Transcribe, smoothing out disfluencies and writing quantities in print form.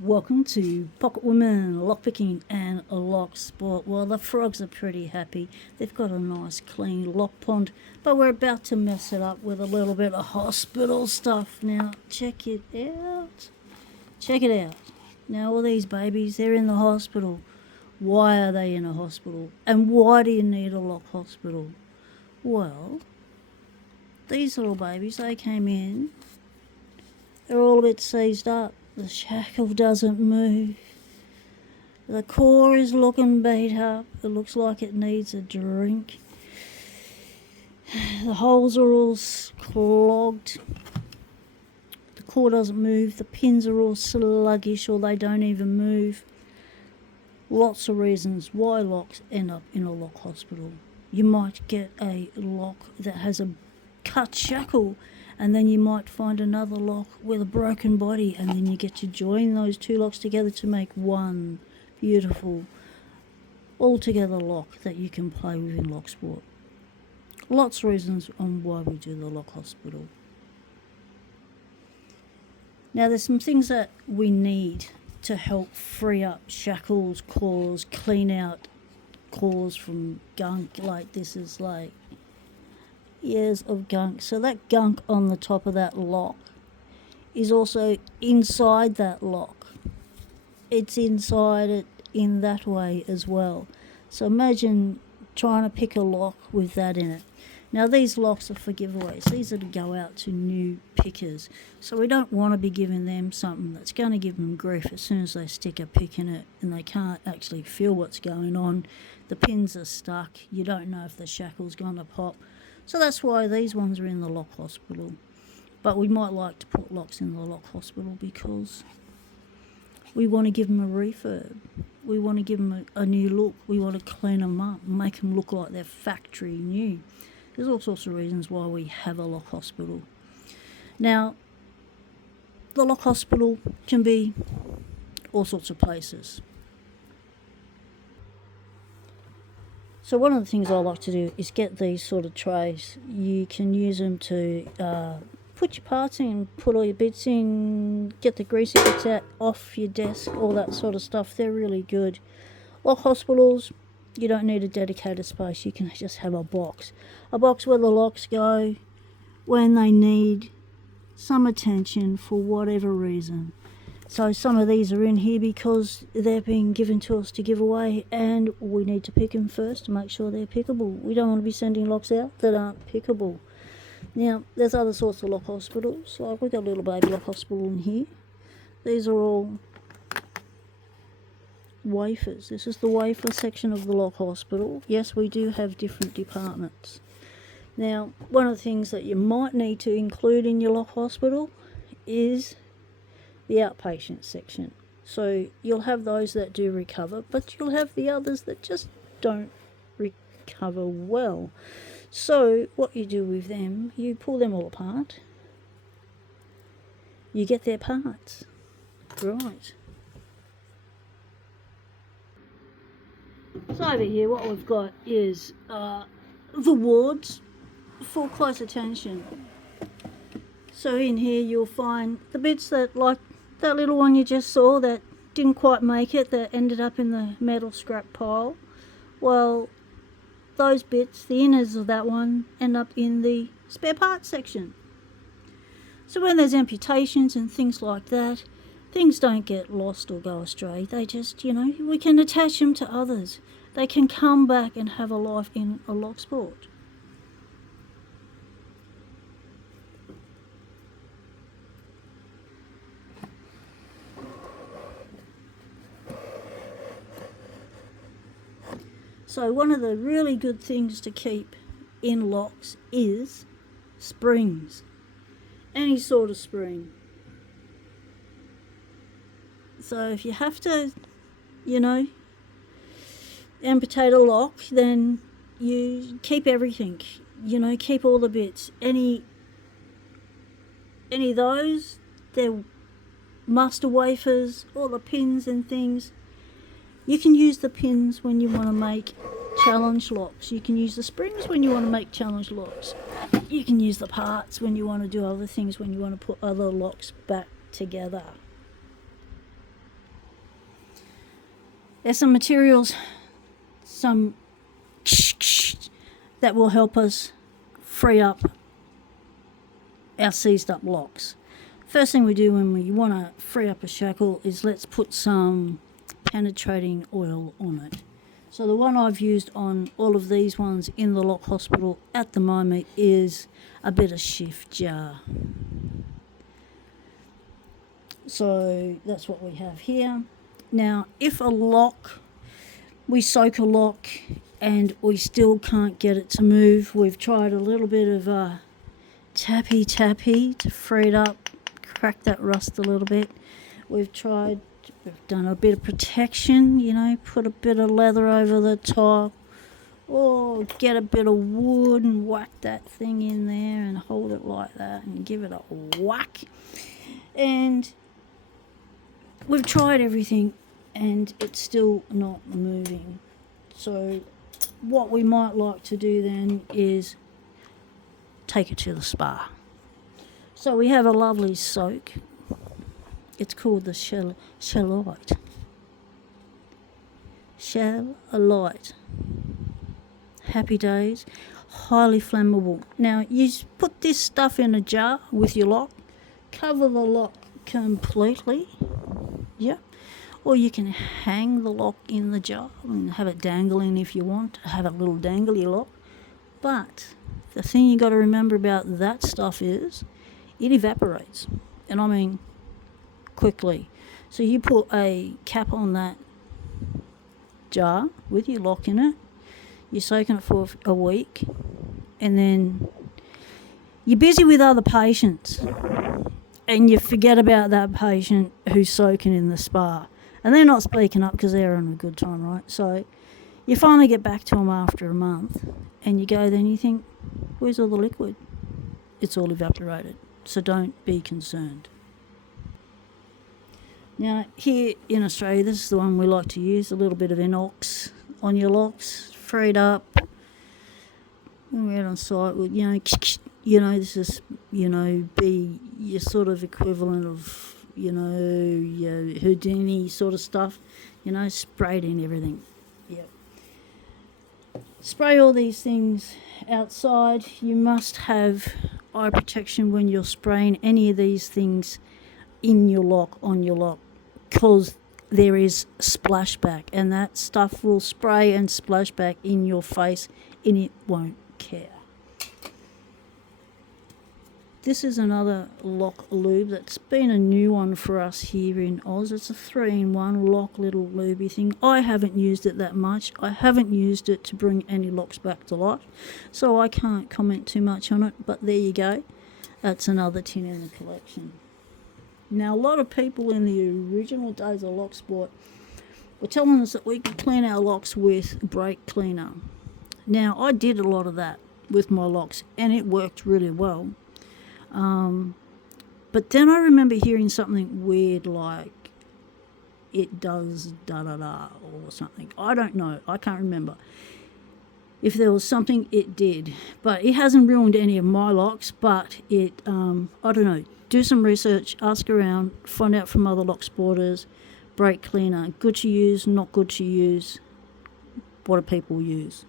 Welcome to Pocket Women, Lockpicking and a Lock Sport. Well, the frogs are pretty happy. They've got a nice clean lock pond, but we're about to mess it up with a little bit of hospital stuff. Now, check it out. Check it out. Now, all these babies, they're in the hospital. Why are they in a hospital? And why do you need a lock hospital? Well, these little babies, they came in. They're all a bit seized up. The shackle doesn't move. The core is looking beat up. It looks like it needs a drink. The holes are all clogged. The core doesn't move. The pins are all sluggish or they don't even move. Lots of reasons why locks end up in a lock hospital. You might get a lock that has a cut shackle, and then you might find another lock with a broken body, and then you get to join those two locks together to make one beautiful all-together lock that you can play with in lock sport. Lots of reasons on why we do the lock hospital. Now there's some things that we need to help free up shackles, cores, clean out cores from gunk. Like this is like years of gunk. So that gunk on the top of that lock is also inside that lock. It's inside it in that way as well. So imagine trying to pick a lock with that in it. Now these locks are for giveaways. These are to go out to new pickers. So we don't want to be giving them something that's going to give them grief as soon as they stick a pick in it and they can't actually feel what's going on. The pins are stuck. You don't know if the shackle's going to pop. So that's why these ones are in the lock hospital. But we might like to put locks in the lock hospital because we want to give them a refurb. We want to give them a new look. We want to clean them up, make them look like they're factory new. There's all sorts of reasons why we have a lock hospital. Now, the lock hospital can be all sorts of places. So one of the things I like to do is get these sort of trays. You can use them to put your parts in, put all your bits in, get the greasy bits out off your desk, all that sort of stuff. They're really good. Lock hospitals, you don't need a dedicated space. You can just have a box where the locks go when they need some attention for whatever reason. So some of these are in here because they're being given to us to give away, and we need to pick them first to make sure they're pickable. We don't want to be sending locks out that aren't pickable. Now, there's other sorts of lock hospitals. Like we've got a little baby lock hospital in here. These are all wafers. This is the wafer section of the lock hospital. Yes, we do have different departments. Now, one of the things that you might need to include in your lock hospital is the outpatient section. So you'll have those that do recover, but you'll have the others that just don't recover well. So what you do with them, you pull them all apart. You get their parts. Right. So over here what we've got is the wards for close attention. So in here you'll find the bits that, like that little one you just saw that didn't quite make it, that ended up in the metal scrap pile. Well, those bits, the innards of that one, end up in the spare parts section. So when there's amputations and things like that, things don't get lost or go astray. They just, we can attach them to others. They can come back and have a life in a lock sport. So one of the really good things to keep in locks is springs. Any sort of spring. So if you have to, amputate a lock, then you keep everything. Keep all the bits. Any of those, they're master wafers, all the pins and things. You can use the pins when you want to make challenge locks. You can use the springs when you want to make challenge locks. You can use the parts when you want to do other things, when you want to put other locks back together. There's some materials, some that will help us free up our seized up locks. First thing we do when we want to free up a shackle is let's put some penetrating oil on it. So the one I've used on all of these ones in the lock hospital at the moment is a bit of shift jar. So that's what we have here. Now, if we soak a lock and we still can't get it to move, we've tried a little bit of tappy to free it up, crack that rust a little bit. We've done a bit of protection, put a bit of leather over the top, or get a bit of wood and whack that thing in there and hold it like that and give it a whack. And we've tried everything and it's still not moving. So what we might like to do then is take it to the spa. So we have a lovely soak. It's called the Shellite. Shellite. Happy days. Highly flammable. Now, you put this stuff in a jar with your lock. Cover the lock completely. Yeah. Or you can hang the lock in the jar and have it dangling if you want. Have a little dangly lock. But the thing you got to remember about that stuff is it evaporates. And I mean quickly. So you put a cap on that jar with your lock in it. You're soaking it for a week. And then you're busy with other patients. And you forget about that patient who's soaking in the spa. And they're not speaking up because they're having a good time, right? So you finally get back to them after a month. And you go then you think, where's all the liquid? It's all evaporated. So don't be concerned. Now, here in Australia, this is the one we like to use, a little bit of inox on your locks, freed up. When we're out on site, this is, be your sort of equivalent of, your Houdini sort of stuff, sprayed in everything. Yep. Spray all these things outside. You must have eye protection when you're spraying any of these things in your lock, on your lock, because there is splashback, and that stuff will spray and splash back in your face and it won't care. This is another lock lube that's been a new one for us here in Oz. It's a 3-in-1 lock little lubey thing. I haven't used it that much. I haven't used it to bring any locks back to life, so I can't comment too much on it, but there you go. That's another tin in the collection. Now, a lot of people in the original days of lock sport were telling us that we could clean our locks with brake cleaner. Now, I did a lot of that with my locks, and it worked really well. But then I remember hearing something weird like it does da-da-da or something. I don't know. I can't remember. If there was something, it did. But it hasn't ruined any of my locks, but it, I don't know. Do some research, ask around, find out from other lock sporters. Brake cleaner, good to use, not good to use. What do people use?